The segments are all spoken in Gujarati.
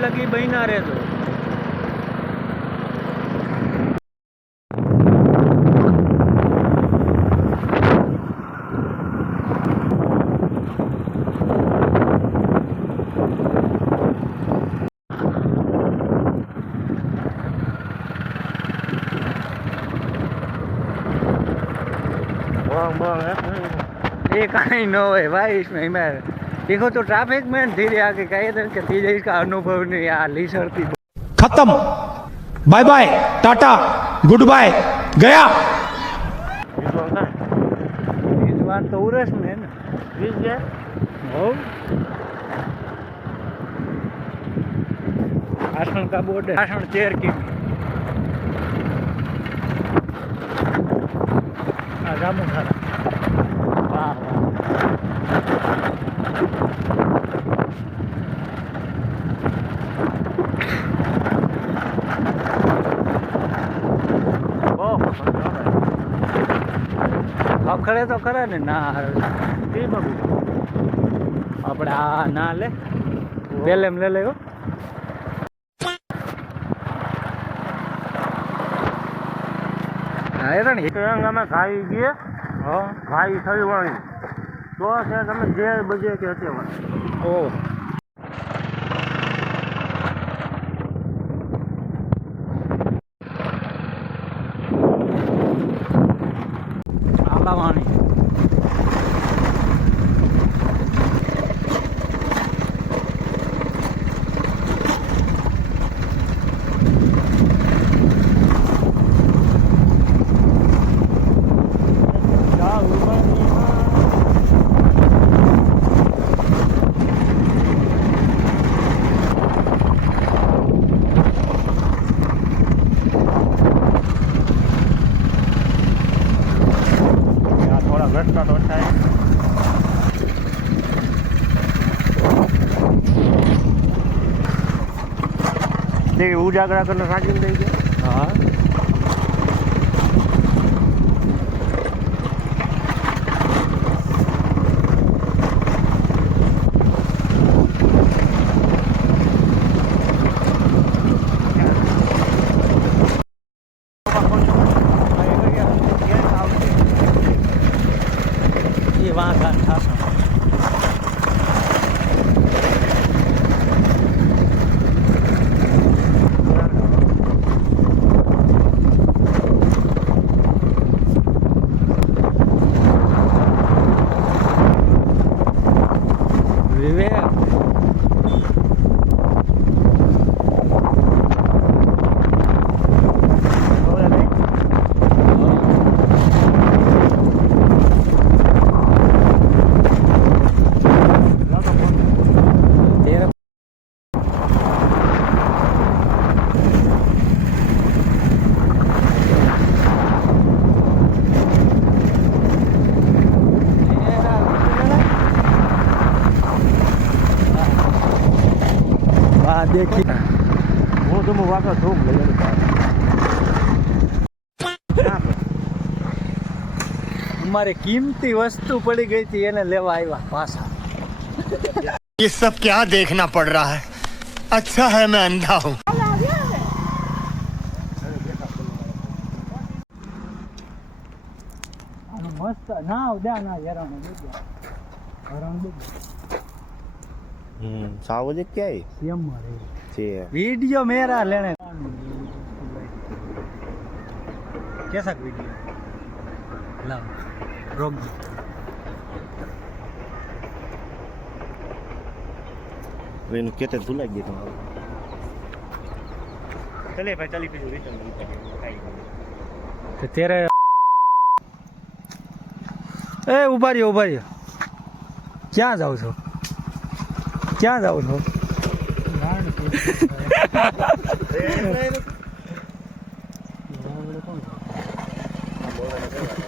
એન્ડ લગી બન્યા રહેજો એ કાંઈ ન હોય ભાઈ મેં देखो तो ट्रैफ़िक में धीरे आके गए थे धीरे का अनुभव नहीं यार ली सरती खत्म। Bye bye tata good bye गया। इस बार तो उरस में आसन का बोर्ड है। आसन चेयर की। आजाम उठा वाह वाह। અખડે તો ખરા ને ના એ બાબુ આપણે આ ના લે. પેલે એમ લે લે હા. એ તો ને એક અમે ખાઈ ગયે હા. ખાઈ થઈ વાળી તો છે તમે જે બજે કે અત્યારે વાળી കളവാണ് થોડા તો થાય. તે ઉજાગરા કરીને સાચી દઈ ગયા. વાહ દેખી હું તમે વાંકો ધૂમ લઈ અમારે કિંમતી વસ્તુ પડી ગઈ હતી એને લેવા આવ્યા પાછા ये सब क्या देखना पड़ रहा है अच्छा है मैं अंधा हूँ આનું મસ્ત ના ઉદ્યા ના હેરાણ હેરાણ ಸಾವಜಕ್ಕಾಯಿ ವಿಡಿಯೋ ಮೇರ ಲೇಣೆ ಕೇಸಕ್ ವಿಡಿಯೋ ಲವ್ ರೋಗ್ રેનું કેતે ભૂલાઈ ગયું તમારું. ચલે ભાઈ ચાલી પીધું રિટર્ન અત્યારે એ ઊભા રહ્યો ઊભા રહ્યો. ક્યાં જાવ છો? ક્યાં જાવ છો?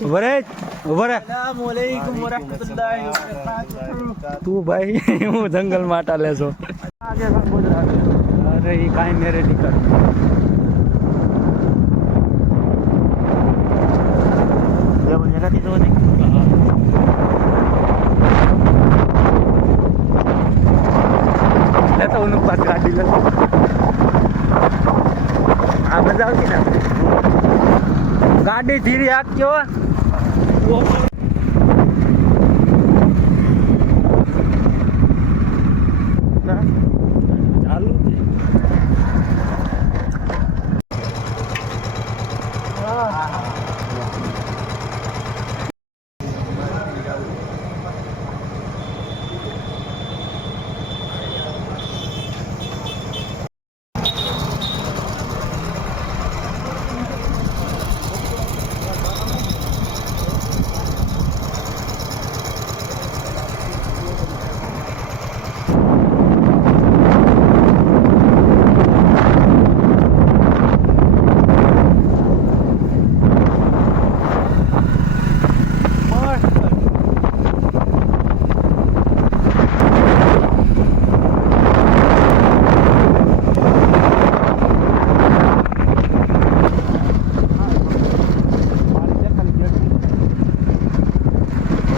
ઊભા વરે તું ભાઈ, હું જંગલ માટા લેશો. અરે, એ કાંઈ મેરે નીકળ જગાતી તો નહીં લેતો હું પાછ ગાડી લે આગળ આ મજા આવતી ને? ગાડી ધીરી હાંકજો